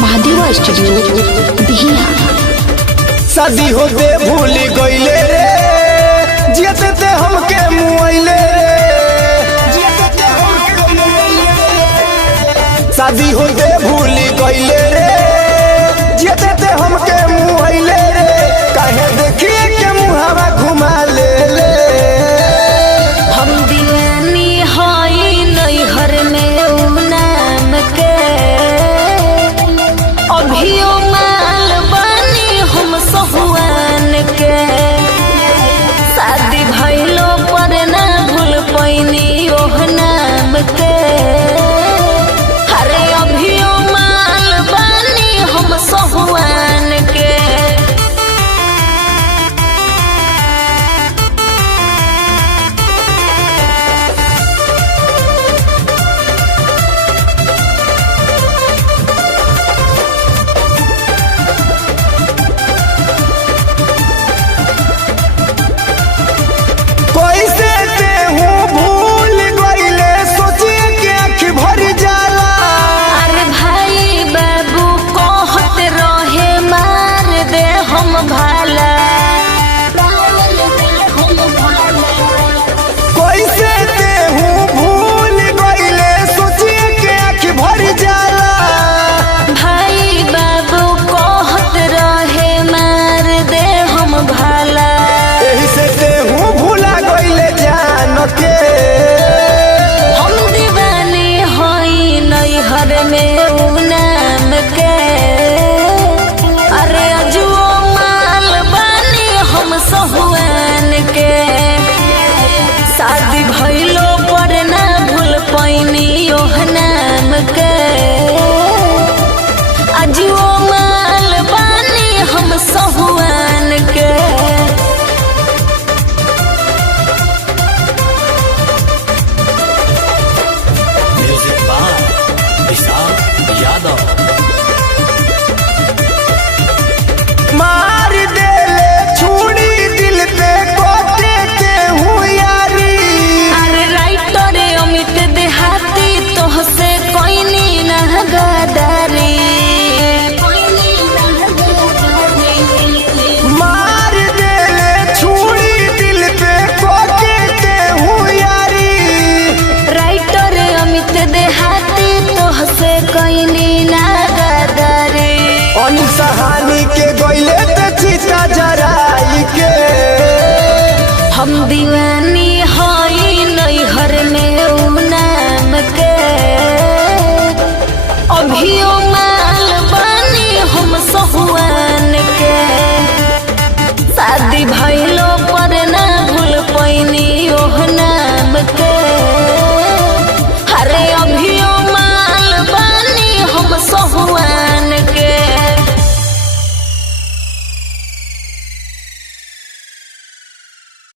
महादेवा स्टूडियो बिहिया। शादी होते भूल गईले रे जियते ते हमके मुआइले रे। शादी होते भूल गईले रे जियते ते हमके मुआइले रे। काहे देखिए के मुहावा घुमा ले ले। हम दीवानी हई नैहर में उ नाम के अभियो माल बानी हम सहुआन के। शादी भइलो पर ना भूल पैनी ओह नाम के। अरे अभियो माल बानी हम सहुआन के। कैसे ते हूँ भूल गईले सोचिए के आँख भर जाला। अरे भाई बाबू कहत रहे मार दे हम भाला। कैसे ते हूँ भूल गईले सोचिए के आँख भर जाला। भाई बाबू कहत रहे मार दे हम भाला। एही से ते हूँ भूला गईले जान के। हम दीवानी हई नैहर में उ नाम के। अरे अजुओ माल बानी हम सहुआन के। शादी भइलो पर ना भूल पैनी ओह नाम के। अजुओ माल बानी हम सहुआन के। म्यूजिक बाय विशाल यादव। मार देले छुरी दिल पे कोटे ते हूँ यारी। अरे राइटर अमित देहाती तोहसे कोइनी ना गदारी। मार देले छुरी दिल पे कोटे ते हूँ यारी। राइटर अमित देहाती तोहसे कोइनी ना गदारी। अनसहानी के गईले ते चिता जराई के। हम दीवानी हई नैहर में उ नाम के अभियो